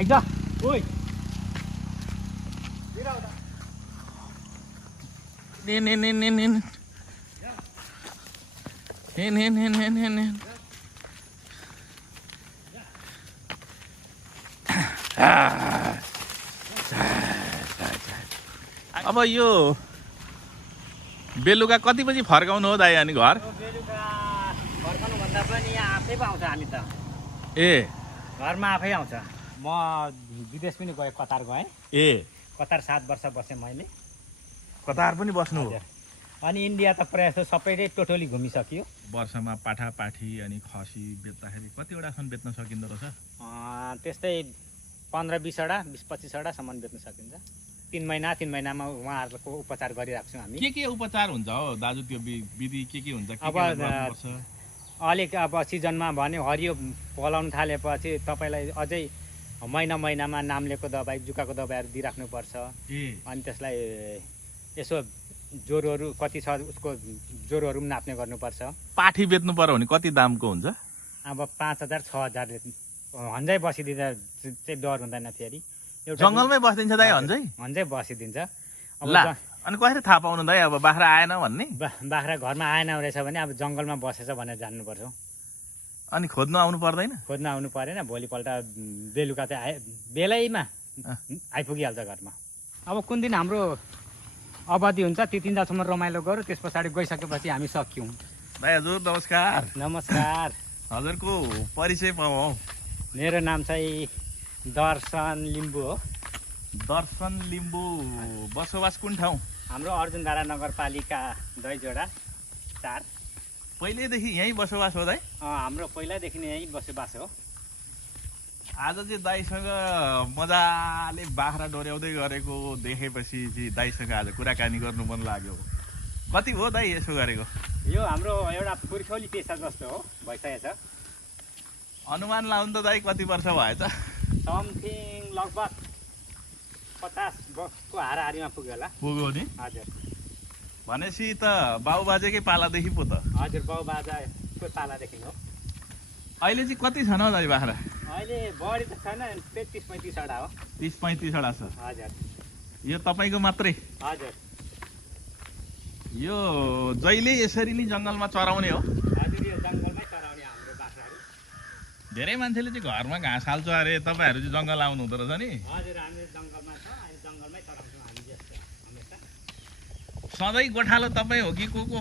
आइज ओइ अब यो बेलुका कति बजी फर्काउनु हो दाइ अनि घर? बेलुका फर्काउनु भन्दा पनि यहाँ आफै पो आउँछ हामी त। ए घरमा आफै आउँछ। म विदेश पनि गएँ, कतार गएँ। ए कतार 7 वर्ष बसेँ मैले। कतार पनि बस्नु हो? अनि इन्डिया त प्रायः जस्तो सबैले टोटली घुमिसक्यो। वर्षमा पाठापाठी अनि खसी बेच्दाखेरि कतिवटासम्म बेच्न सकिँदो रहेछ? त्यस्तै 15-20 वटा 20-25 वटासम्म बेच्न सकिन्छ। 3 महिनामा उहाँहरूको उपचार गरिरहेको छौँ हामी। के उपचार हुन्छ हो दाजु? त्यो विधि के हुन्छ? अब अलिक अब सिजनमा भने हरियो पलाउनु थालेपछि तपाईँलाई अझै महिनामा नाम्लेको दबाई, जुकाको दबाईहरू दिइराख्नुपर्छ। अनि त्यसलाई यसो ज्वरोहरू कति छ उसको ज्वरोहरू पनि नाप्ने गर्नुपर्छ। पाठी बेच्नु पर्यो भने कति दामको हुन्छ? अब 5,000-6,000 हन्जै बसिदिँदा चाहिँ डर हुँदैन। फेरि जङ्गलमै बसिदिन्छ दाइ? हन्जै बसिदिन्छ। ला अनि कसरी थाहा पाउनु दाइ अब बाख्रा आएन भन्ने? बाख्रा घरमा आएन रहेछ भने अब जङ्गलमा बसेछ भनेर जान्नुपर्छ। अनि खोज्नु आउनु पर्दैन? खोज्नु आउनु परेन। भोलिपल्ट बेलुका चाहिँ बेलैमा आइपुगिहाल्छ घरमा। अब कुन दिन हाम्रो अवधि हुन्छ त्यो दिनसम्म रमाइलो गरौँ, त्यस पछाडि गइसकेपछि हामी सक्यौँ। दाइ हजुर नमस्कार। नमस्कार। हजुरको परिचय पाऊँ? मेरो नाम चाहिँ दर्शन लिम्बू हो। दर्शन लिम्बू। बसोबास कुन ठाउँ? हाम्रो अर्जुनधारा नगरपालिका दैजोडा 4। पहिल्यैदेखि यहीँ बसोबास हो दाइ? हाम्रो पहिल्यैदेखि नै यहीँ बसोबास हो। आज चाहिँ दाइसँग मजाले बाख्रा डोर्याउँदै गरेको देखेपछि चाहिँ दाइसँग आज कुराकानी गर्नु मन लाग्यो। कति हो दाइ यसो गरेको? यो हाम्रो एउटा पुर्खौली पेसा जस्तो हो, भइसकेछ। अनुमान लाउनु त दाइ कति वर्ष भएछ? समथिङ लगभग 50 वर्षको हाराहारीमा पुग्यो होला। पुग्यो नि? हजुर। भनेपछि त बाउबाजेकै पालादेखि पो त? हजुर, बाउबाजेको पालादेखि हो। अहिले चाहिँ कति छन् हौ दाइ बाख्रा? अहिले बढी त छैन, 33-35 वटा हो। 30-35 वटा छ? हजुर। यो तपाईँको मात्रै? हजुर। यो जहिले यसरी नै जङ्गलमा चराउने हो? हजुर, यो जङ्गलमै चराउने हाम्रो बाख्राहरू। धेरै मान्छेले चाहिँ घरमा घाँस हाल्छ अरे, तपाईँहरू चाहिँ जङ्गल आउनु हुँदो रहेछ नि? हजुर, हामी जङ्गलमा छ, हामी जङ्गलमै चराउँछौँ हामी जस्तो हमेसा। सधैँ गोठालो तपाईँ हो कि को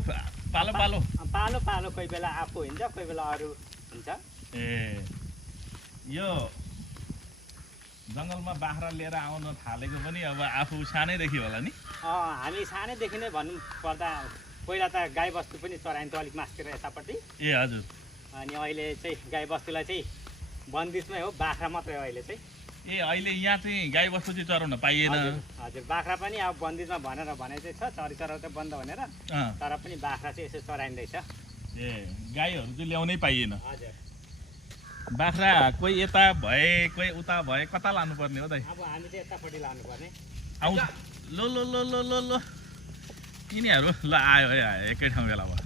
पालो पालो? पालो कोही बेला आफू हुन्छ, कोही बेला अरू हुन्छ। ए यो जङ्गलमा बाख्रा लिएर आउन थालेको पनि अब आफू सानैदेखि होला नि? हामी सानैदेखि नै भन्नु पर्दा पहिला त गाई बस्तु पनि चराइन्थ्यो अलिक मास्तिर यतापट्टि। ए हजुर। अनि अहिले चाहिँ गाई बस्तुलाई चाहिँ बन्दिसमै हो, बाख्रा मात्रै हो अहिले चाहिँ। ए अहिले यहाँ चाहिँ गाई बस्तु चाहिँ चराउन पाइएन? हजुर, बाख्रा पनि अब बन्दिसमा भनेर भने चाहिँ छ, चरी चराउ चाहिँ बन्द भनेर, तर पनि बाख्रा चाहिँ यसो चराइँदैछ। ए गाईहरू चाहिँ ल्याउनै पाइएन? हजुर। बाख्रा कोही यता भए कोही उता भए कता लानुपर्ने हो दाइ? अब हामी चाहिँ यतापट्टि लानुपर्ने। आउ लो लो लो लो लो लो यिनीहरू ल आयो है, आयो एकै ठाउँ बेला भयो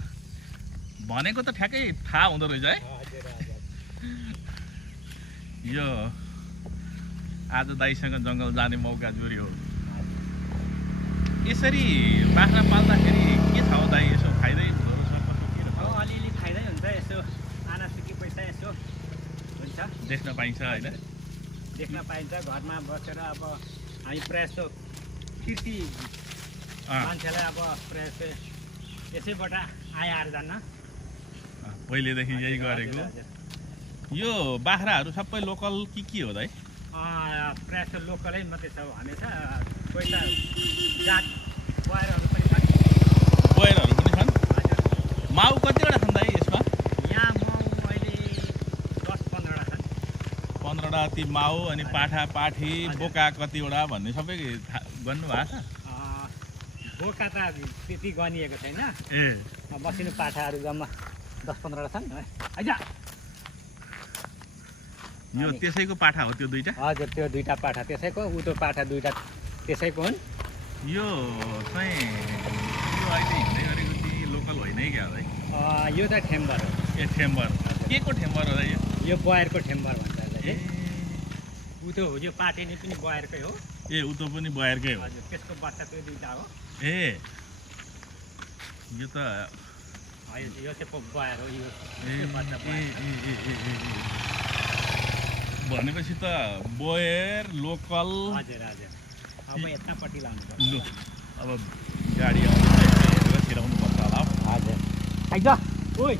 भनेको त ठ्याक्कै थाहा हुँदो रहेछ है? यो आज दाइसँग जङ्गल जाने मौका जुर्यो। यसरी बाख्रा पाल्दाखेरि के छ हो दाइ? यसो फाइदै हुँदो रहेछ? अलिअलि फाइदै हुन्छ, यसो आनासुकी पैसा यसो हुन्छ, देख्न पाइन्छ होइन? देख्न पाइन्छ। घरमा बसेर अब हामी प्रायः जस्तो कृषि मान्छेलाई अब प्रायः जस्तो यसैबाट आय आर्जन पहिलेदेखि यही गरेको। यो बाख्राहरू सबै लोकल के हो दाइ? प्रायः जस्तो लोकलै मात्रै छ हमेसा। कोही त जात बोयरहरू पनि छन्। बोयरहरू पनि छन्? माउ कतिवटा छन् दाइ यसमा? यहाँ माउ अहिले 10-15 वटा छन्। 15 वटा ती माउ अनि पाठा पाठी बोका कतिवटा भन्ने सबै गर्नु भएको छ? बोका त त्यति गनिएको छैन। ए मसिनो पाठाहरू जम्मा 10-15 वटा छन्। आइजा यो त्यसैको पाठा हो त्यो दुईटा? हजुर, त्यो दुईटा पाठा त्यसैको, उतो पाठा दुईटा त्यसैको हुन्। यो चाहिँ यो अहिले हिँड्दै गरेको चाहिँ लोकल होइन है क्या है? यो त ठेम्बर हो। ए ठेम्बर। के को ठेम्बर हो दाइ यो? यो बोयरको ठेम्बर भन्छ। ऊ त्यो यो पाटेनी पनि बयरकै हो। ए ऊ त पनि बयरकै हो। हजुर त्यसको बच्चा त्यो दुईटा हो। ए यो त यो चाहिँ बयर हो यो बच्चा भनेपछि त बयर लोकल। हजुर हजुर अब यतापट्टि लानुपर्छ। लु अब गाडी आउँछ छिराउनु पर्छ होला। हजुर आइज ओइ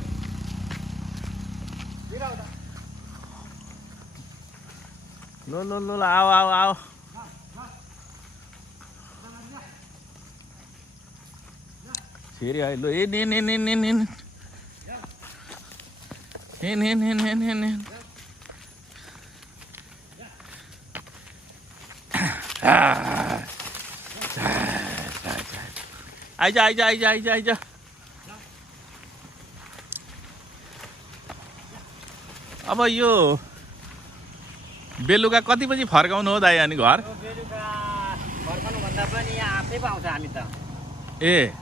लो लो लो आओ आओ आओ छिरी आइ लो ए ने ने ने ने ने ने ने ने ने ने ने आइज आइज आइज आइज आइज अब यो बेलुका कति बजी फर्काउनु हो दाइ अनि घर? बेलुका फर्काउनु भन्दा पनि यहाँ आफै पो आउँछ हामी त। ए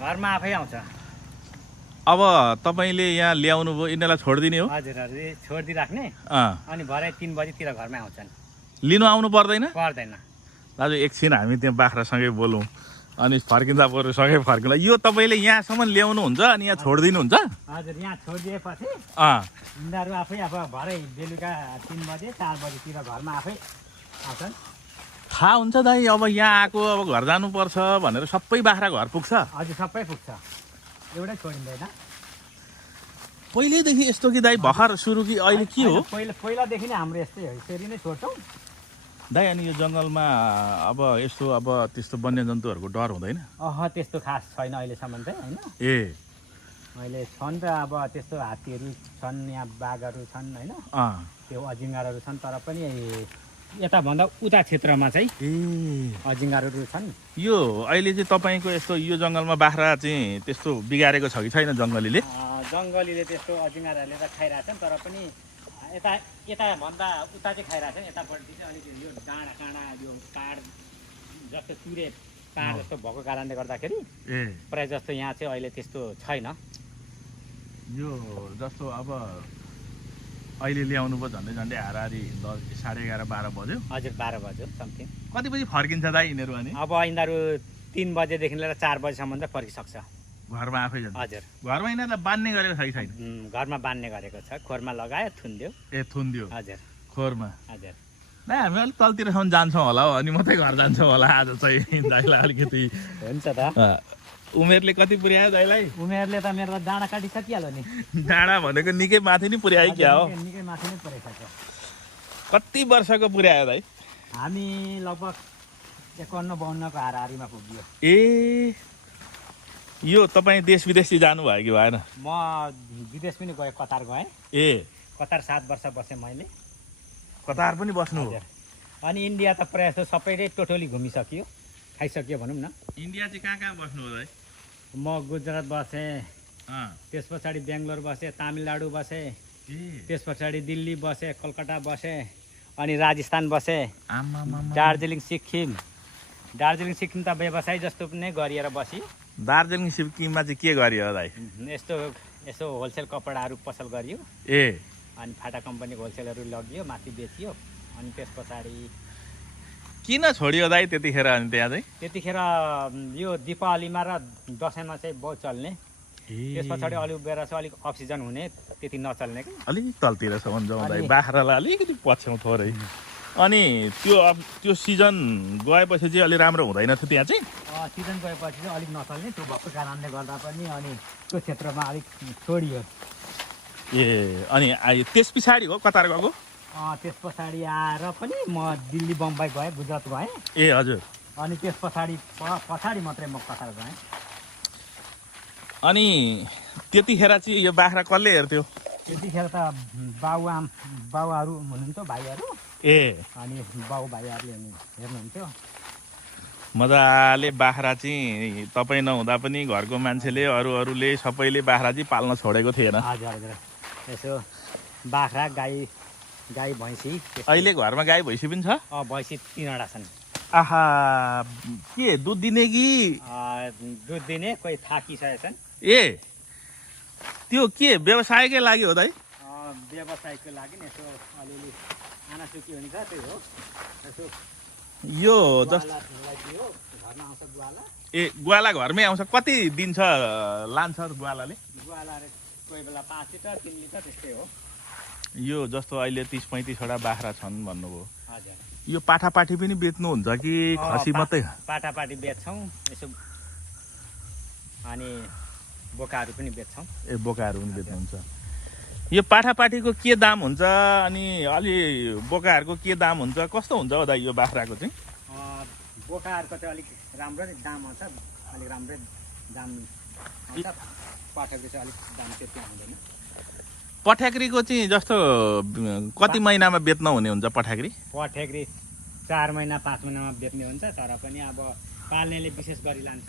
घरमा आफै आउँछ। अब तपाईँले यहाँ ल्याउनु भयो यिनीहरूलाई छोडिदिने हो? हजुर हजुर छोडिदिइराख्ने अनि भरे 3 बजीतिर घरमै आउँछन्। लिनु आउनु पर्दैन? पर्दैन। दाजु एकछिन हामी त्यहाँ बाख्रासँगै बोलौँ अनि फर्किँदा बरु सँगै फर्किँदा। यो तपाईँले यहाँसम्म ल्याउनुहुन्छ अनि यहाँ छोडिदिनुहुन्छ? हजुर यहाँ छोडिदिएपछि यिनीहरू आफै अब भरे बेलुका 3 बजे 4 बजीतिर घरमा आफै आउँछन्। थाहा हुन्छ दाइ अब यहाँ आएको अब घर जानुपर्छ भनेर सबै बाख्रा घर पुग्छ? हजुर सबै पुग्छ, एउटै छोडिँदैन। पहिल्यैदेखि यस्तो कि दाइ भर्खर सुरु कि अहिले के हो? पहिलादेखि नै हाम्रो यस्तै हो, यसरी नै छोड्छौँ। दाइ अनि यो जङ्गलमा अब यस्तो अब त्यस्तो वन्यजन्तुहरूको डर हुँदैन? त्यस्तो खास छैन अहिलेसम्म चाहिँ होइन। ए अहिले छन् त अब त्यस्तो हात्तीहरू छन्, यहाँ बाघहरू छन् होइन, त्यो अजिङ्गरहरू छन्, तर पनि यताभन्दा उता क्षेत्रमा चाहिँ अजिङ्गरहरू छन्। यो अहिले चाहिँ तपाईँको यस्तो यो जङ्गलमा बाख्रा चाहिँ त्यस्तो बिगारेको छ कि छैन जङ्गलीले? जङ्गलीले त्यस्तो अजिङ्गरहरूले त खाइरहेछन्, तर पनि यताभन्दा उता चाहिँ खाइरहेछन्। यतापट्टि चाहिँ अलिक यो डाँडा काँडा यो पाहाड जस्तो चुरे पाहाड जस्तो भएको कारणले गर्दाखेरि प्रायः जस्तो यहाँ चाहिँ अहिले त्यस्तो छैन। यो जस्तो अब अहिले ल्याउनु भयो झन्डै झन्डै हाराहारी 11:30-12 बज्यो। हजुर 12 बज्यो समथिङ। कति बजी फर्किन्छ दाइ यिनीहरू? अनि अब यिनीहरू 3 बजेदेखि लिएर 4 बजीसम्म चाहिँ फर्किसक्छ घरमा आफै जान्छ? हजुर घरमा यिनीहरूलाई बान्ने गरेको छ कि छैन? घरमा बान्ने गरेको छ, खोरमा लगायो थुन्दियो। ए थुन्दियो? हजुर खोरमा। हजुर नै हामी अलिक तलतिरसम्म जान्छौँ होला हो, अनि मात्रै घर जान्छौँ होला आज चाहिँ। दाइलाई अलिकति हुन्छ त। उमेरले कति पुर्यायो दाइलाई? उमेरले त मेरो त डाँडा काटिसकिहाल्यो नि। डाँडा भनेको निकै माथि नै पुर्यायो क्या हो? निकै माथि नै पुर्याइसक्यो। कति वर्षको पुर्यायो दाइ? हामी लगभग 51-52 को हाराहारीमा पुग्यो। ए यो तपाईँ देश विदेश जानुभयो कि भएन? म विदेश पनि गएँ, कतार गएँ। ए कतार 7 वर्ष बसेँ मैले। कतार पनि बस्नु हो? अनि इन्डिया त प्रायः जस्तो सबैले टोटली घुमिसक्यो, खाइसक्यो भनौँ न। इन्डिया चाहिँ कहाँ कहाँ बस्नु हो दाइ? म गुजरात बसेँ, त्यस पछाडि बेङ्गलोर बसेँ, तामिलनाडु बसेँ, त्यस पछाडि दिल्ली बसेँ, कलकत्ता बसेँ, अनि राजस्थान बसेँ, दार्जिलिङ सिक्किम। दार्जिलिङ सिक्किम त व्यवसाय जस्तो पनि गरिएर बसी। दार्जिलिङ सिक्किममा चाहिँ के गरियो दाइ? यसो होलसेल कपडाहरू पसल गरियो। ए अनि फाटा कम्पनीको होलसेलहरू लगियो, माथि बेचियो। अनि त्यस पछाडि किन छोडियो दाइ त्यतिखेर? अनि त्यहाँ चाहिँ त्यतिखेर यो दिपावलीमा र दसैँमा चाहिँ बहुत चल्ने, त्यस पछाडि अलिक बेला चाहिँ अलिक अक्सिजन हुने, त्यति नचल्ने कि अलिक तलतिरसम्म जाउँ दाइ, बाख्रालाई अलिकति पछ्याउँ थोरै। अनि त्यो सिजन गएपछि चाहिँ अलि राम्रो हुँदैन थियो त्यहाँ चाहिँ? सिजन गएपछि चाहिँ अलिक नचल्ने, त्यो भएको कारणले गर्दा पनि अनि त्यो क्षेत्रमा अलिक छोडियो। ए अनि त्यस पछाडि हो कतार गएको? त्यस पछाडि आएर पनि म दिल्ली बम्बई गएँ, गुजरात गएँ। ए हजुर। अनि त्यस पछाडि मात्रै म कतार गएँ। अनि त्यतिखेर चाहिँ यो बाख्रा कसले हेर्थ्यो? त्यतिखेर त बाउहरू हुनुहुन्थ्यो, भाइहरू। ए अनि बाउ भाइहरूले हेर्नुहुन्थ्यो। मजाले बाख्रा चाहिँ तपाईँ नहुँदा पनि घरको मान्छेले अरूले सबैले बाख्रा चाहिँ पाल्न छोडेको थिएन? हजुर हजुर। यसो बाख्रा गाई भैँसी। अहिले घरमा गाई भैँसी पनि छ? भैँसी 3वटा छन्। आहा के दुध दिने कि? दुध दिने, कोही थाकिसकेका छन्। ए त्यो के व्यवसायकै लागि हो दाइ? व्यवसायको लागि नि यसो अलिअलि आनासुकी हुन्छ त्यही हो यसो यो जस्तो ग्वालालाई दियो घरमा आउँछ ग्वाला ग्वाला घरमै आउँछ कति दिन्छ लान्छ ग्वालाले ग्वालाहरू कोही बेला 5 लिटर 3 लिटर त्यस्तै हो यो जस्तो अहिले 30-35 वटा बाख्रा छन् भन्नुभयो हजुर यो पाठापाठी पनि बेच्नुहुन्छ कि खसी मात्रै पाठापाठी बेच्छौँ यसो अनि बोकाहरू पनि बेच्छौँ ए बोकाहरू पनि बेच्नुहुन्छ यो पाठापाठीको के दाम हुन्छ अनि अलि बोकाहरूको के दाम हुन्छ कस्तो हुन्छ हो दाइ यो बाख्राको चाहिँ बोकाहरूको चाहिँ अलिक राम्रो दाम आउँछ अलिक राम्रै दाम आउँछ पाठाको चाहिँ अलिक दाम त्यति आउँदैन पठ्याक्रीको चाहिँ जस्तो कति महिनामा बेच्न हुने हुन्छ पठ्याक्री 4 महिना 5 महिनामा बेच्ने हुन्छ तर पनि अब पाल्नेले विशेष गरी लान्छ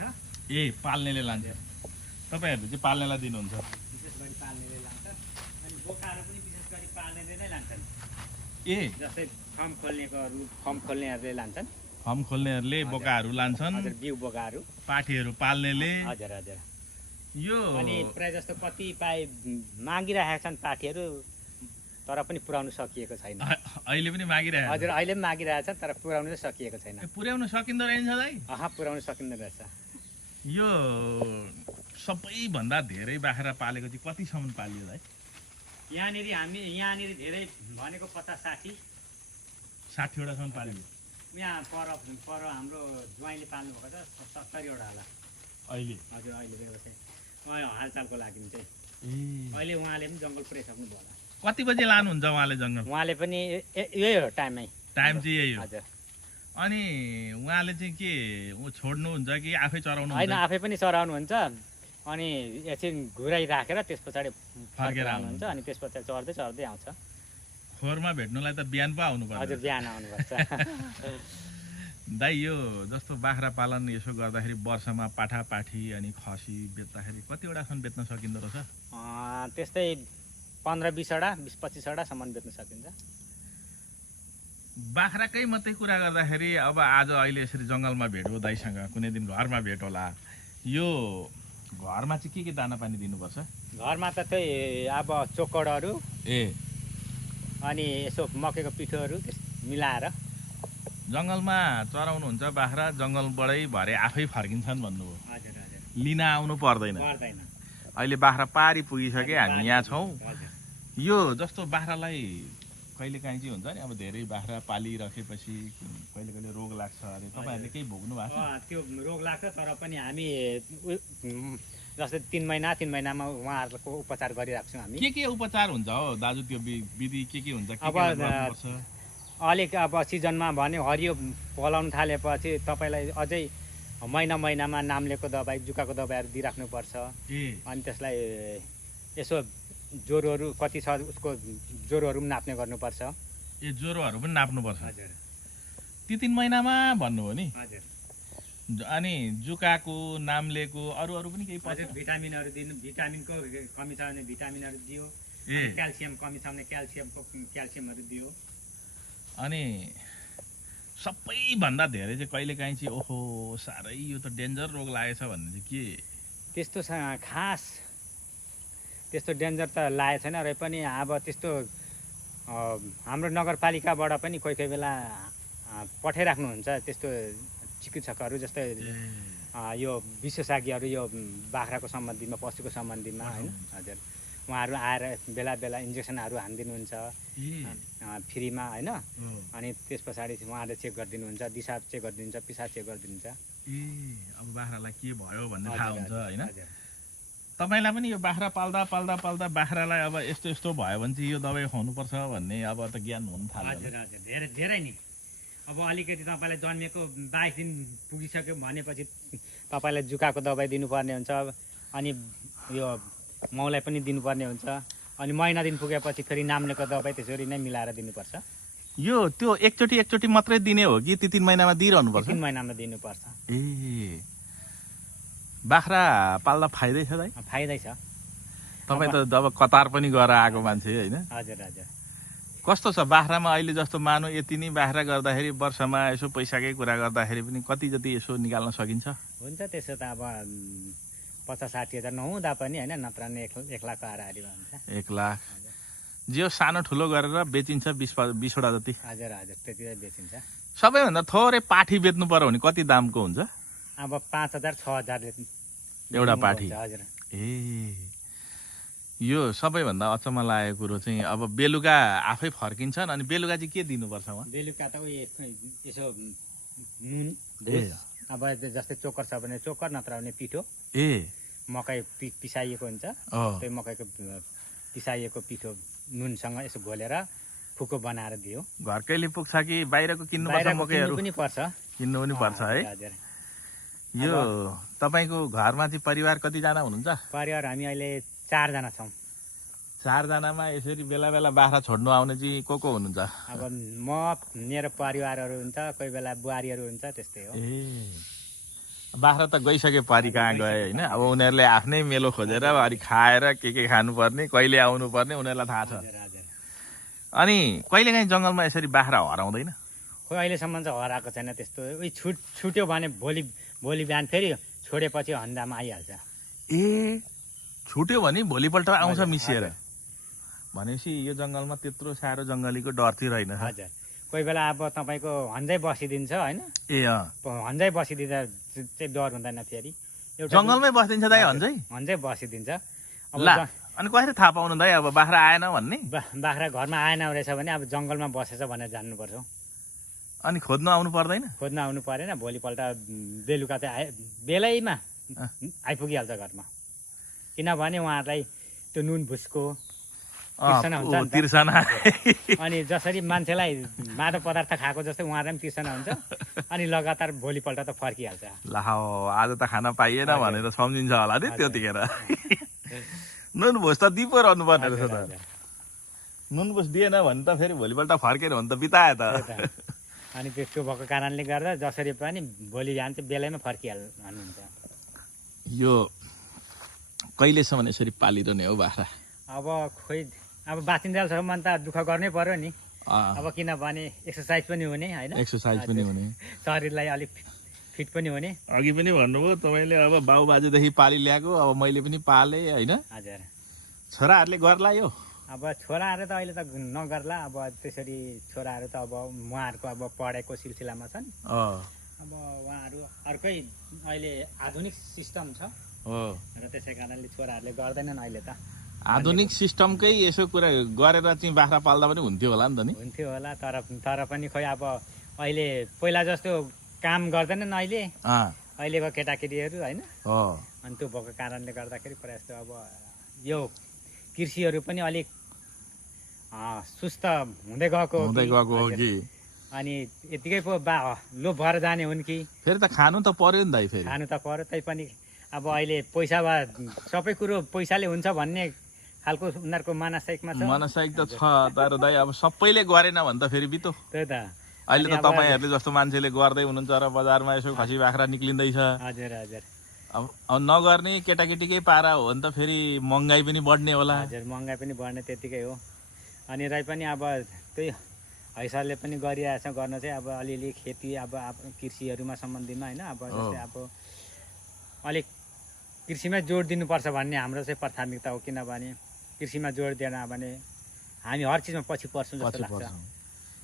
ए पाल्नेले लान्छ तपाईँहरूले चाहिँ पाल्नेलाई दिनुहुन्छ विशेष गरी पाल्नेले लान्छ अनि बोकाहरू पनि विशेष गरी पाल्नेले नै लान्छन् ए जस्तै फर्म खोल्नेहरूले लान्छन् फर्म खोल्नेहरूले बोकाहरू लान्छन् हजुर बिउ बोकाहरू पाठीहरू पाल्नेले हजुर हजुर यो अनि प्रायः जस्तो कतिपय मागिरहेका छन् पाठीहरू तर पनि पुर्याउन सकिएको छैन अहिले पनि मागिरहेको हजुर अहिले पनि मागिरहेका छन् तर पुर्याउन चाहिँ सकिएको छैन पुर्याउन सकिँदो रहेछ दाइ पुर्याउन सकिँदो रहेछ यो सबैभन्दा धेरै बाख्रा पालेको चाहिँ कतिसम्म पालियो दाइ यहाँनिर धेरै भनेको 50-60 वटासम्म पालियो यहाँ पर हाम्रो ज्वाइँले पाल्नु भएको छ 70 वटा होला अहिले हजुर अहिले चाहिँ हालचालको लागि चाहिँ अहिले उहाँले पनि जङ्गल पुऱ्याइसक्नु भयो होला कति बजे लानुहुन्छ उहाँले जङ्गल उहाँले पनि यही हो टाइम चाहिँ यही हो हजुर अनि उहाँले चाहिँ के छोड्नुहुन्छ कि आफै चराउनु होइन आफै पनि चराउनुहुन्छ अनि एकछिन घुराइ राखेर त्यस पछाडि फर्केर आउनुहुन्छ अनि त्यस पछाडि चढ्दै चढ्दै आउँछ खोरमा भेट्नुलाई त बिहान पो आउनु पर्छ हजुर बिहान आउनुपर्छ दाइ यो जस्तो बाख्रा पालन यसो गर्दाखेरि वर्षमा पाठापाठी अनि खसी बेच्दाखेरि कतिवटासम्म बेच्न सकिँदो रहेछ त्यस्तै 15-20 वटा 20-25 वटासम्म बेच्न सकिन्छ बाख्राकै मात्रै कुरा गर्दाखेरि अब आज अहिले यसरी जङ्गलमा भेट्यो दाइसँग कुनै दिन घरमा भेट होला यो घरमा चाहिँ के दाना पानी दिनुपर्छ घरमा त त्यही अब चोकडहरू ए अनि यसो मकैको पिठोहरू मिलाएर जङ्गलमा चराउनुहुन्छ बाख्रा जङ्गलबाटै भरे आफै फर्किन्छन् भन्नुभयो हजुर हजुर लिन आउनु पर्दैन अहिले बाख्रा पारी पुगिसके हामी यहाँ छौँ यो जस्तो बाख्रालाई कहिलेकाहीँ चाहिँ हुन्छ नि अब धेरै बाख्रा पालिराखेपछि कहिले कहिले रोग लाग्छ अरे तपाईँहरूले केही भोग्नु भएको छ त्यो रोग लाग्छ तर पनि हामी जस्तै 3 महिनामा उहाँहरूको उपचार गरिरहेको छौँ हामी के उपचार हुन्छ हो दाजु त्यो विधि के हुन्छ अब अलिक अब सिजनमा भने हरियो पलाउनु थालेपछि तपाईँलाई अझै महिनामा नाम्लेको दबाई जुकाको दबाईहरू दिइराख्नुपर्छ अनि त्यसलाई यसो ज्वरोहरू कति छ उसको ज्वरोहरू पनि नाप्ने गर्नुपर्छ ए ज्वरोहरू पनि नाप्नुपर्छ हजुर 3 महिनामा भन्नुभयो नि हजुर अनि जुकाको नाम्लेको अरू पनि केही पर्छ भिटामिनहरू दिनु भिटामिनको कमी छ भने भिटामिनहरू दियो क्याल्सियम कमी छ भने क्याल्सियमहरू दियो अनि सबैभन्दा धेरै चाहिँ कहिलेकाहीँ चाहिँ ओहो साह्रै यो त डेन्जर रोग लागेछ भन्ने चाहिँ के त्यस्तो खास त्यस्तो डेन्जर त लागेको छैन र पनि अब त्यस्तो हाम्रो नगरपालिकाबाट पनि कोही बेला पठाइराख्नुहुन्छ त्यस्तो चिकित्सकहरू जस्तै यो विशेषज्ञहरू यो बाख्राको सम्बन्धीमा पशुको सम्बन्धीमा होइन हजुर उहाँहरू आएर बेला इन्जेक्सनहरू हानिदिनुहुन्छ फ्रीमा होइन अनि त्यस पछाडि उहाँले चेक गरिदिनुहुन्छ दिशा चेक गरिदिनुहुन्छ पिसाब चेक गरिदिनुहुन्छ अब बाख्रालाई के भयो भन्ने थाहा हुन्छ होइन तपाईँलाई पनि यो बाख्रा पाल्दा बाख्रालाई अब यस्तो भयो भने चाहिँ यो दबाई खुवाउनुपर्छ भन्ने अब त ज्ञान हुनु थाल्यो हजुर हजुर धेरै नि अब अलिकति तपाईँलाई जन्मेको 22 दिन पुगिसक्यो भनेपछि तपाईँलाई जुकाको दबाई दिनुपर्ने हुन्छ अनि यो माउलाई पनि दिनुपर्ने हुन्छ अनि महिना दिन पुगेपछि फेरि नाम्लेको दबाई त्यसरी नै मिलाएर दिनुपर्छ यो त्यो एकचोटि मात्रै दिने हो कि 3 महिनामा दिइरहनुपर्छ 3 महिनामा दिनुपर्छ ए बाख्रा पाल्दा फाइदै छ दाइ फाइदै छ तपाईँ त जब कतार पनि गएर आएको मान्छे होइन हजुर हजुर कस्तो छ बाख्रामा अहिले जस्तो मानु यति नै बाख्रा गर्दाखेरि वर्षमा यसो पैसाकै कुरा गर्दाखेरि पनि कति जति यसो निकाल्न सकिन्छ हुन्छ त्यसो त अब 50-60 हजार नहुँदा पनि होइन नत्र 1 लाख हाराहारीमा हुन्छ 1 लाख जे सानो ठुलो गरेर बेचिन्छ 20 वटा जति। हजुर हजुर त्यति चाहिँ बेचिन्छ। सबैभन्दा थोरै पाठी बेच्नु पर्यो भने कति दामको हुन्छ? अब 5000 6000 एउटा पाठी। हजुर। ए यो सबैभन्दा अचम्म लागेको कुरो चाहिँ अब बेलुका आफै फर्किन्छन् अनि बेलुका चाहिँ के दिनुपर्छ उहाँ? बेलुका त यसो नुन भुस, अब जस्तै चोकर छ भने चोकर, नत्र भने पिठो। मकै पिसाइएको हुन्छ, त्यो मकैको पिसाइएको पिठो नुनसँग यसो घोलेर फुको बनाएर दियो। घरकैले पुग्छ कि बाहिरको किन्नुपर्छ? मकैहरू पनि पर्छ, किन्नु पनि पर्छ है। हजुर। यो तपाईँको घरमा चाहिँ परिवार कतिजना हुनुहुन्छ? परिवार हामी अहिले 4 जना छौँ। 4 जनामा यसरी बेला बेला बाख्रा छोड्नु आउने चाहिँ को हुनुहुन्छ? अब म, मेरो परिवारहरू हुन्छ, कोही बेला बुहारीहरू हुन्छ, त्यस्तै हो। बाख्रा त गइसके पारि कहाँ गए होइन? अब उनीहरूले आफ्नै मेलो खोजेर अनि खाएर के खानुपर्ने, कहिले आउनुपर्ने उनीहरूलाई थाहा छ। अनि कहिलेकाहीँ जङ्गलमा यसरी बाख्रा हराउँदैन? खोइ अहिलेसम्म चाहिँ हराएको छैन त्यस्तो। उही छुट्यो भने भोलि बिहान फेरि छोडेपछि हन्दामा आइहाल्छ। छुट्यो भने भोलिपल्ट आउँछ मिसिएर। भनेपछि यो जङ्गलमा त्यत्रो साह्रो जङ्गलीको डर चाहिँ रहेन। हजुर। कोही बेला अब तपाईँको हन्जै बसिदिन्छ होइन? हन्जै बसिदिँदा चाहिँ डर हुँदैन फेरि। जङ्गलमै बसिदिन्छ दाइ हन्जै? हन्जै बसिदिन्छ। अनि कसरी थाहा पाउनु दाइ अब बाख्रा आएन भन्ने? बाख्रा घरमा आएन रहेछ भने अब जङ्गलमा बसेछ भनेर जान्नुपर्छ। अनि खोज्नु आउनु पर्दैन? खोज्नु आउनु परेन, भोलिपल्ट बेलुका चाहिँ बेलैमा आइपुगिहाल्छ घरमा। किनभने उहाँहरूलाई त्यो नुन भुसको तिर्सना हुन्छ। अनि जसरी मान्छेलाई मादक पदार्थ खाएको जस्तै उहाँहरूलाई पनि तिर्सना हुन्छ। अनि लगातार भोलिपल्ट त फर्किहाल्छ। ल आज त खाना पाइएन भनेर सम्झिन्छ होला नि त्यतिखेर। नुन भुस त दिपो रहनु पर्ने रहेछ त। नुन भुस दिएन भने त फेरि भोलिपल्ट फर्केन भने त बितायो त। अनि त्यो भएको कारणले गर्दा जसरी पनि भोलि बिहान चाहिँ बेलैमा फर्किहाल्नुहुन्छ। यो कहिलेसम्म यसरी पालिरहने हो बाख्रा? अब खोइ अब बाँचिन्जेलसम्म त दुःख गर्नै पर्यो नि। अब किनभने एक्सर्साइज पनि हुने होइन? एक्सर्साइज पनि हुने, शरीरलाई अलिक फिट पनि हुने। अघि पनि भन्नुभयो तपाईँले अब बाउ बाजेदेखि पाली ल्याएको, अब मैले पनि पालेँ होइन? हजुर। छोराहरूले गर्ला यो? अब छोराहरू त अहिले त नगर्ला। अब त्यसरी छोराहरू त अब उहाँहरूको अब पढाइको सिलसिलामा छन्। अब उहाँहरू अर्कै अहिले आधुनिक सिस्टम छ र त्यसै कारणले छोराहरूले गर्दैनन् अहिले त। आधुनिक सिस्टमकै यसो कुरा गरेर चाहिँ बाख्रा पाल्दा पनि हुन्थ्यो होला नि त नि? हुन्थ्यो होला, तर पनि खोइ अब अहिले पहिला जस्तो काम गर्दैनन् अहिलेको केटाकेटीहरू होइन? अनि त्यो भएको कारणले गर्दाखेरि प्रायः जस्तो अब यो कृषिहरू पनि अलिक सुस्त हुँदै गएको हो कि? अनि यतिकै पो लोभ भएर जाने हुन् कि? फेरि त खानु त पर्यो नि दाइ। फेरि खानु त पर्यो, तै पनि अब अहिले पैसा सबै कुरो पैसाले हुन्छ भन्ने खालको उनीहरूको मानसिकमा छ। मानसिक त छ, तर दाइ अब सबैले गरेन भने त फेरि बितो। त्यही त। अहिले त तपाईँहरूले जस्तो मान्छेले गर्दै हुनुहुन्छ र बजारमा यसो खसी बाख्रा निक्लिँदैछ। हजुर हजुर। अब नगर्ने केटाकेटीकै पारा हो भने त फेरि महँगाई पनि बढ्ने होला। हजुर, महँगाई पनि बढ्ने त्यतिकै हो। अनि रै पनि अब त्यही हैसरले पनि गरिरहेछ गर्न चाहिँ अब अलिअलि खेती अब कृषिहरूमा सम्बन्धीमा होइन? अब जस्तै अब अलिक कृषिमै जोड दिनुपर्छ भन्ने हाम्रो चाहिँ प्राथमिकता हो। किनभने कृषिमा जोड दिएन भने हामी हर चिजमा पछि पर्छौँ जस्तो लाग्छ।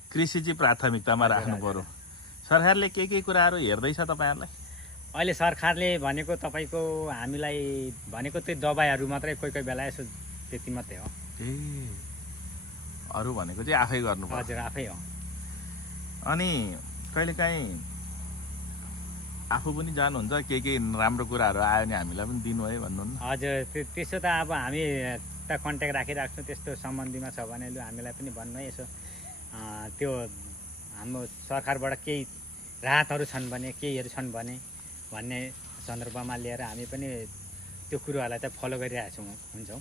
कृषि चाहिँ प्राथमिकतामा राख्नु पर्यो। सरकारले के कुराहरू हेर्दैछ तपाईँहरूलाई? अहिले सरकारले भनेको तपाईँको हामीलाई भनेको त्यो दबाईहरू मात्रै कोही बेला यसो त्यति मात्रै हो। अरू भनेको चाहिँ आफै गर्नु पर्छ? हजुर, आफै हो। अनि कहिलेकाहीँ आफू पनि जानुहुन्छ, के राम्रो कुराहरू आयो भने हामीलाई पनि दिनु है भन्नुहुन्न? हजुर, त्यसो त अब हामी त कन्ट्याक्ट राखिरहेको छौँ। त्यस्तो सम्बन्धीमा छ भने हामीलाई पनि भन्नु है, यसो त्यो हाम्रो सरकारबाट केही राहतहरू छन् भने, केहीहरू छन् भने भन्ने सन्दर्भमा लिएर हामी पनि त्यो कुरोहरूलाई चाहिँ फलो गरिरहेको हुन्छौँ।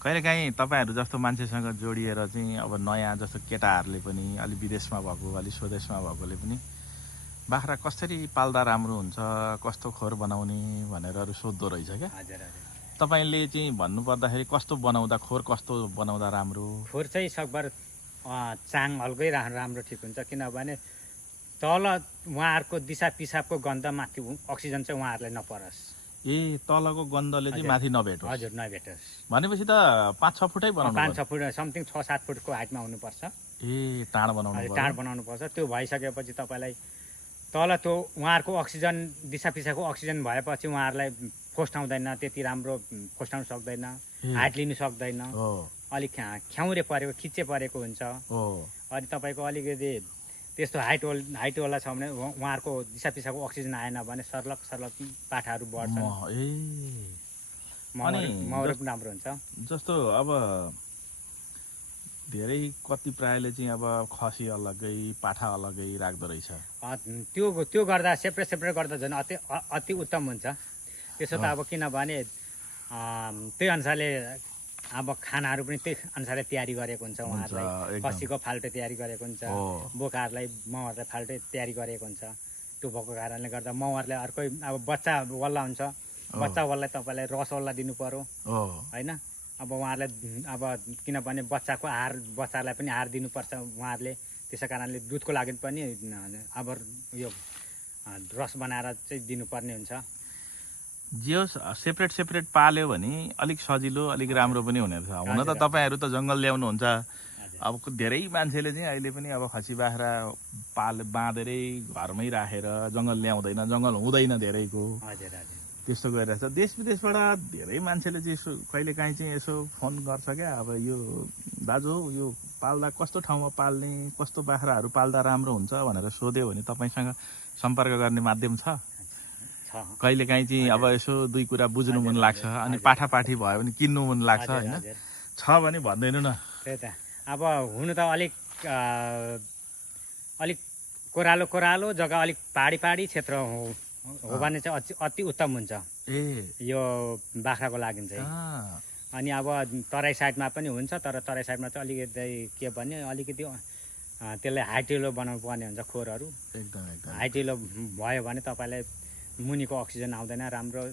कहिलेकाहीँ तपाईँहरू जस्तो मान्छेसँग जोडिएर चाहिँ अब नयाँ जस्तो केटाहरूले पनि अलि विदेशमा भएको, अलि स्वदेशमा भएकोले पनि बाख्रा कसरी पाल्दा राम्रो हुन्छ, कस्तो खोर बनाउने भनेर सोध्दो रहेछ क्या? हजुर हजुर। तपाईँले चाहिँ भन्नुपर्दाखेरि कस्तो बनाउँदा, खोर कस्तो बनाउँदा राम्रो? खोर चाहिँ सकभर चाङ हल्कै राम्रो ठिक हुन्छ। किनभने तल उहाँहरूको दिसा पिसाबको गन्ध माथि अक्सिजन चाहिँ उहाँहरूलाई नपरोस्। ए तलको गन्धले चाहिँ माथि नभेटोस्। हजुर नभेटोस् भनेपछि त 5-6 फुटै बनाउनु 5-6 फुट समथिङ 6-7 फुटको हाइटमा हुनुपर्छ। ए टाढ बनाउनु पर्छ। टाढ बनाउनु पर्छ। त्यो भइसकेपछि तपाईँलाई तल त्यो उहाँहरूको अक्सिजन दिशा पिसाको अक्सिजन भएपछि उहाँहरूलाई फोस्टाउँदैन, त्यति राम्रो फोस्टाउन सक्दैन, हाइट लिनु सक्दैन, अलिक ख्याउरे परेको खिच्चे परेको हुन्छ। अनि तपाईँको अलिकति त्यस्तो हाइटवाला छ भने उहाँहरूको दिशा पिसाको अक्सिजन आएन भने सर्लक पाठाहरू बढ्छन्। मौरो पनि राम्रो हुन्छ। जस्तो अब धेरै कति प्रायले चाहिँ अब खसी अलग्गै पाठा अलग्गै राख्दो रहेछ। त्यो गर्दा सेपरेट गर्दा झन् अति उत्तम हुन्छ। त्यसो त अब किनभने त्यही अनुसारले अब खानाहरू पनि त्यही अनुसारले तयारी गरेको हुन्छ। उहाँहरूलाई खसीको फाल्टो तयारी गरेको हुन्छ, बोकाहरूलाई माउहरूलाई फाल्टो तयारी गरेको हुन्छ। त्यो भएको कारणले गर्दा माउहरूलाई अर्कै अब बच्चा वल्ला हुन्छ, बच्चा वल्लाई तपाईँलाई रस वल्ला दिनु पर्यो होइन। अब उहाँहरूलाई अब किनभने बच्चाको आहार बच्चालाई पनि आहार दिनुपर्छ उहाँहरूले। त्यसै कारणले दुधको लागि पनि अब यो रस बनाएर चाहिँ दिनुपर्ने हुन्छ। जे होस् सेपरेट पाल्यो भने अलिक सजिलो अलिक राम्रो पनि हुने रहेछ। हुन त तपाईँहरू त जङ्गल ल्याउनुहुन्छ, अब धेरै मान्छेले चाहिँ अहिले पनि अब खसी बाख्रा बाँधेरै घरमै राखेर जङ्गल ल्याउँदैन, जङ्गल हुँदैन धेरैको। त्यस्तो गरिरहेछ। देश विदेशबाट धेरै मान्छेले चाहिँ यसो कहिलेकाहीँ चाहिँ यसो फोन गर्छ क्या, अब यो दाजु यो पाल्दा कस्तो ठाउँमा पाल्ने, कस्तो बाख्राहरू पाल्दा राम्रो हुन्छ भनेर सोध्यो भने तपाईँसँग सम्पर्क गर्ने माध्यम छ? कहिलेकाहीँ चाहिँ अब यसो दुई कुरा बुझ्नु मन लाग्छ, अनि पाठापाठी भयो भने किन्नु मन लाग्छ होइन, छ भने भनिदिनु न। त्यही त अब हुनु त अलिक कोरालो जग्गा, अलिक पहाडी क्षेत्र हो भने चाहिँ अति उत्तम हुन्छ यो बाख्राको लागि चाहिँ। अनि अब तराई साइडमा पनि हुन्छ, तर तराई साइडमा चाहिँ अलिकति के भने अलिकति त्यसलाई हाइटेलो बनाउनु पर्ने हुन्छ खोरहरू। एकदम हाइटेलो भयो भने तपाईँलाई मुनिको अक्सिजन आउँदैन राम्रो,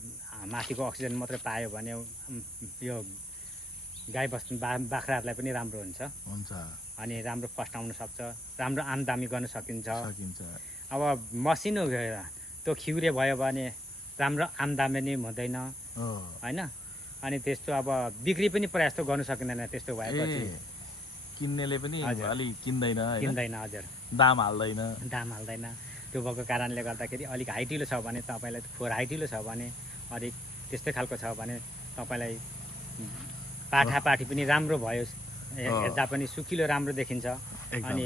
माथिको अक्सिजन मात्रै पायो भने यो गाई बस्तु बाख्राहरूलाई पनि राम्रो हुन्छ। अनि राम्रो फस्टाउन सक्छ, राम्रो आमदामी गर्न सकिन्छ। अब मसिनो त्यो खिउरे भयो भने राम्रो आमदामी हुँदैन होइन। अनि त्यस्तो अब बिक्री पनि प्रायः जस्तो गर्नु सकिँदैन। त्यस्तो भएपछि किन्नेले पनि अलिक किन्दैन, हजुर दाम हाल्दैन। त्यो भएको कारणले गर्दाखेरि अलिक हाइटिलो छ भने तपाईँलाई खोर हाइटिलो छ भने अलिक त्यस्तै खालको छ भने तपाईँलाई पाठापाठी पनि राम्रो भयो, हेर्दा पनि सुकिलो राम्रो देखिन्छ, अनि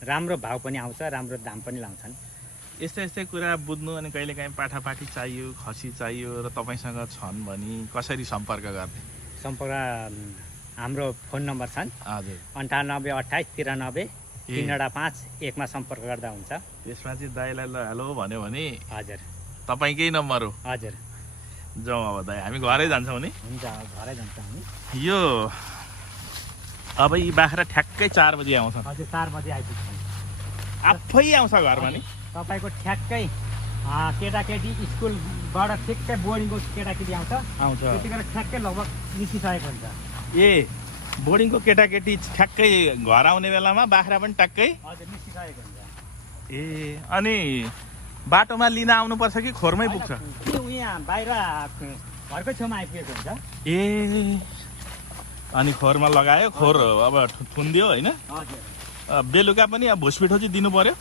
राम्रो भाउ पनि आउँछ, राम्रो दाम पनि लाउँछन्। यस्तै कुरा बुझ्नु अनि कहिलेकाहीँ पाठापाठी चाहियो, खसी चाहियो र तपाईँसँग छन् भने कसरी सम्पर्क गर्ने? सम्पर्क हाम्रो फोन नम्बर छन्। हजुर 98 28 93 385 1मा सम्पर्क गर्दा हुन्छ। त्यसमा चाहिँ दाइलाई हेलो भन्यो भने हजुर तपाईँकै नम्बर हो। हजुर जाउँ अब दाइ, हामी घरै जान्छौँ नि। हुन्छ घरै जान्छौँ हामी। यो अब यी बाख्रा ठ्याक्कै 4 बजी आउँछ। हजुर 4 बजी आइपुग्छन्, आफै आउँछ घरमा नि। तपाईँको ठ्याक्कै केटाकेटी स्कुलबाट ठिक्कै बोर्डिङको केटाकेटी आउँछ, त्यतिखेर ठ्याक्कै लगभग निस्किसकेको हुन्छ। ए बोर्डिङको केटाकेटी ठ्याक्कै घर आउने बेलामा बाख्रा पनि ट्याक्कै निस्किसकेको हुन्छ। ए अनि बाटोमा लिन आउनुपर्छ कि खोरमै पुग्छ? यहाँ बाहिर घरकै छेउमा आइपुगेको हुन्छ। ए अनि खोरमा लगायो, खोर अब थुनिदियो होइन। बेलुका पनि अब भुसपिठो चाहिँ दिनु पर्यो।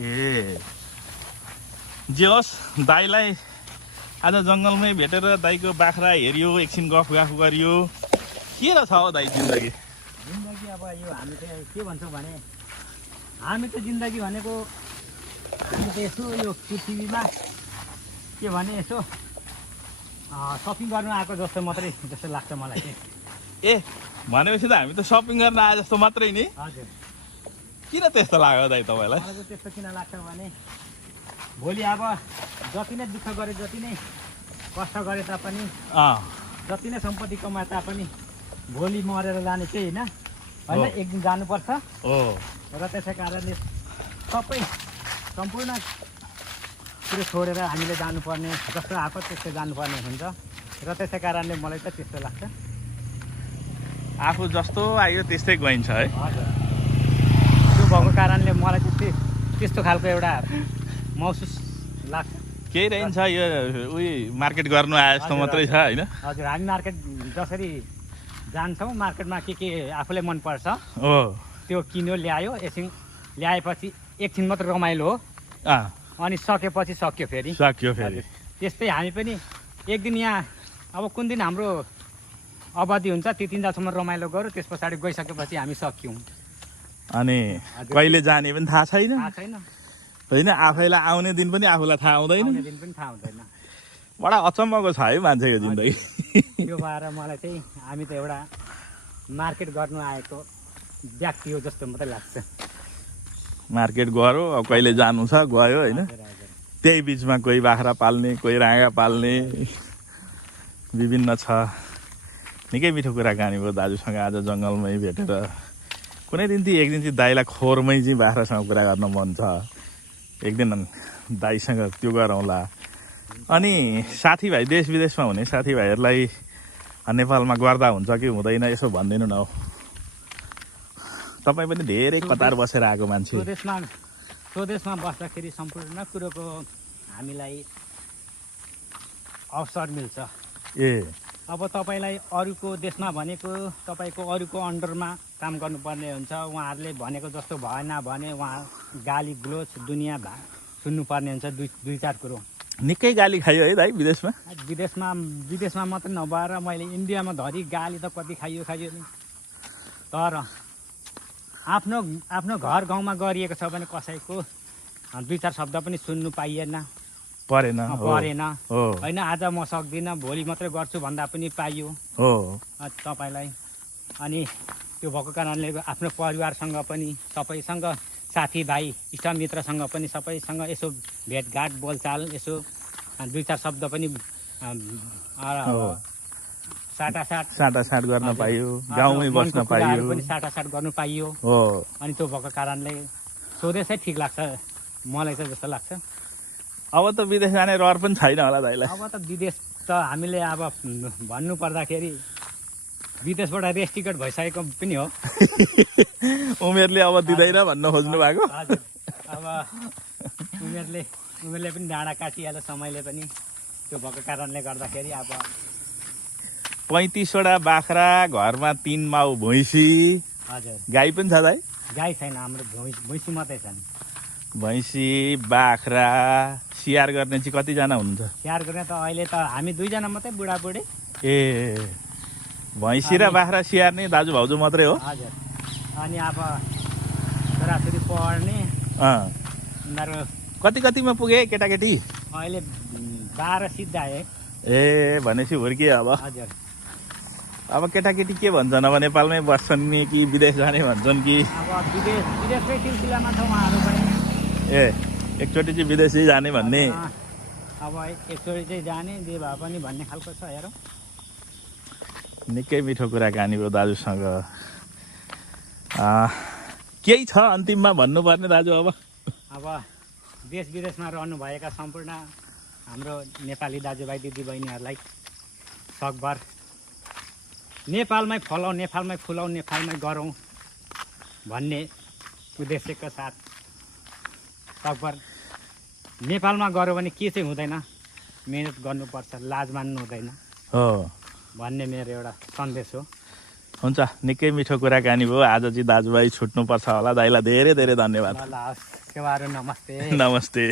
ए जे होस् दाइलाई आज जङ्गलमै भेटेर दाइको बाख्रा हेऱ्यो, एकछिन गफ गरियो। के रहेछ हो दाइ जिन्दगी? अब यो हामी चाहिँ के भन्छौँ भने हामी त जिन्दगी भनेको हामी त यसो यो पृथ्वीमा के भने यसो सपिङ गर्नु आएको जस्तो मात्रै जस्तो लाग्छ मलाई चाहिँ। ए भनेपछि त हामी त सपिङ गर्न आए जस्तो मात्रै नि। हजुर किन त्यस्तो लाग्यो दाइ तपाईँलाई? मलाई चाहिँ त्यस्तो किन लाग्छ भने भोलि अब जति नै दुःख गरे, जति नै कष्ट गरे तापनि, जति नै सम्पत्ति कमाए तापनि भोलि मरेर जाने चाहिँ होइन, एक दिन जानुपर्छ। र त्यसै कारणले सबै सम्पूर्ण कुरो छोडेर हामीले जानुपर्ने, जस्तो आएको त्यस्तै जानुपर्ने हुन्छ। र त्यसै कारणले मलाई त त्यस्तो लाग्छ। आफू जस्तो आयो त्यस्तै गइन्छ है। हजुर त्यो भएको कारणले मलाई चाहिँ त्यस्तो खालको एउटा महसुस लाग्छ। केही रहन्छ यो उही मार्केट गर्नु आए जस्तो मात्रै छ होइन? हजुर, हामी मार्केट जसरी जान्छौँ मार्केटमा के आफूलाई मनपर्छ हो त्यो किन्यो ल्यायो, एकछिन ल्याएपछि एकछिन मात्र रमाइलो हो, अँ अनि सकेपछि सक्यो फेरि। सक्यो फेरि। त्यस्तै हामी पनि एक दिन यहाँ अब कुन दिन हाम्रो अवधि हुन्छ त्यो दिनसम्म रमाइलो गऱ्यो, त्यस पछाडि गइसकेपछि हामी सक्यौँ। अनि कहिले जाने पनि थाहा छैन थाहा छैन, होइन? आफैलाई आउने दिन पनि आफूलाई थाहा हुँदैन। आउने दिन पनि थाहा हुँदैन। बडा अचम्मको छ है मान्छेको जिन्दगी। त्यो भएर मलाई चाहिँ हामी त एउटा मार्केट गर्नु आएको व्यक्ति हो जस्तो मात्रै लाग्छ। मार्केट गयो, अब कहिले जानु छ गयो होइन? हजुर, हजुर। त्यही बिचमा कोही बाख्रा पाल्ने, कोही राँगा पाल्ने, विभिन्न छ। निकै मिठो कुराकानी भयो दाजुसँग आज जङ्गलमै भेटेर। कुनै दिन एक दिन चाहिँ दाइलाई खोरमै चाहिँ बाख्रासँग कुरा गर्न मन छ। एक दिन दाइसँग त्यो गरौँला। अनि साथीभाइ देश विदेशमा हुने साथीभाइहरूलाई नेपालमा गर्दा हुन्छ कि हुँदैन यसो भनिदिनु न हौ। तपाईँ पनि धेरै कतार बसेर आएको मान्छे। स्वदेशमा बस्दाखेरि सम्पूर्ण कुरोको हामीलाई अवसर मिल्छ। ए अब तपाईँलाई अरूको देशमा भनेको तपाईँको अरूको अन्डरमा काम गर्नुपर्ने हुन्छ। उहाँहरूले भनेको जस्तो भएन भने उहाँ गाली ग्लोच दुनियाँ सुन्नुपर्ने हुन्छ। दुई चार कुरो निकै गाली खायो है दाइ विदेशमा? विदेशमा मात्रै नभएर मैले इन्डियामा धरि गाली त कति खाइयो नि। तर आफ्नो घर गाउँमा गरिएको छ भने कसैको दुई चार शब्द पनि सुन्नु परेन होइन। आज म सक्दिनँ, भोलि मात्रै गर्छु भन्दा पनि पाइयो हो तपाईँलाई। अनि त्यो भएको कारणले आफ्नो परिवारसँग पनि, सबैसँग, साथीभाइ इष्टमित्रसँग पनि सबैसँग यसो भेटघाट बोलचाल यसो दुई चार शब्द पनि साटासाट गर्न पाइयो, गाउँमै बस्न पाइयो, पनि साटासाट गर्नु पाइयो। अनि त्यो भएको कारणले स्वदेशै ठिक लाग्छ मलाई चाहिँ जस्तो लाग्छ। अब त विदेश जाने रहर पनि छैन होला दाइलाई? अब त विदेश त हामीले अब भन्नु पर्दाखेरि विदेशबाट रेस टिकट भइसकेको पनि हो। उमेरले अब दिँदैन भन्न खोज्नु भएको? हजुर, अब उमेरले पनि डाँडा काटिहाल्यो, समयले पनि। त्यो भएको कारणले गर्दाखेरि अब 35वटा बाख्रा, घरमा 3 माउ भैँसी। हजुर। गाई पनि छ दाइ? गाई छैन, हाम्रो भैँसी मात्रै छन्। भैँसी, बाख्रा स्याहार गर्ने चाहिँ कतिजना हुनुहुन्छ? स्याहार गर्ने त अहिले त हामी 2 जना मात्रै, बुढाबुढी। ए भैँसी र बाख्रा स्याहार्ने दाजु भाउजू मात्रै हो? हजुर। अनि अब छोराछोरी पढ्ने उनीहरू कतिमा पुगे केटाकेटी? अहिले 12 सिद्धाए। ए भनेपछि हुर्किए अब? हजुर। अब केटाकेटी के भन्छन्? अब नेपालमै बस्छन् कि विदेश जाने भन्छन् कि? अब विदेशकै सिलसिलामा छ उहाँहरू पनि। ए एकचोटि चाहिँ विदेशै जाने भन्ने? अब एकचोटि चाहिँ जाने जे भए पनि भन्ने खालको छ। हेरौँ। निकै मिठो कुराकानी भयो दाजुसँग। केही छ अन्तिममा भन्नुपर्ने दाजु? अब देश विदेशमा रहनुभएका सम्पूर्ण हाम्रो नेपाली दाजुभाइ दिदीबहिनीहरूलाई सकभर नेपालमै फलाउँ, नेपालमै फुलाउँ, नेपालमै गरौँ भन्ने उद्देश्यका साथ सकभर नेपालमा गऱ्यो भने के चाहिँ हुँदैन, मेहनत गर्नुपर्छ, लाज मान्नु हुँदैन भन्ने मेरो एउटा सन्देश हो। हुन्छ, निकै मिठो कुराकानी भयो। आज चाहिँ दाजुभाइ छुट्नुपर्छ होला। दाइलाई धेरै धेरै धन्यवाद। ल, सेवाहरू नमस्ते। नमस्ते।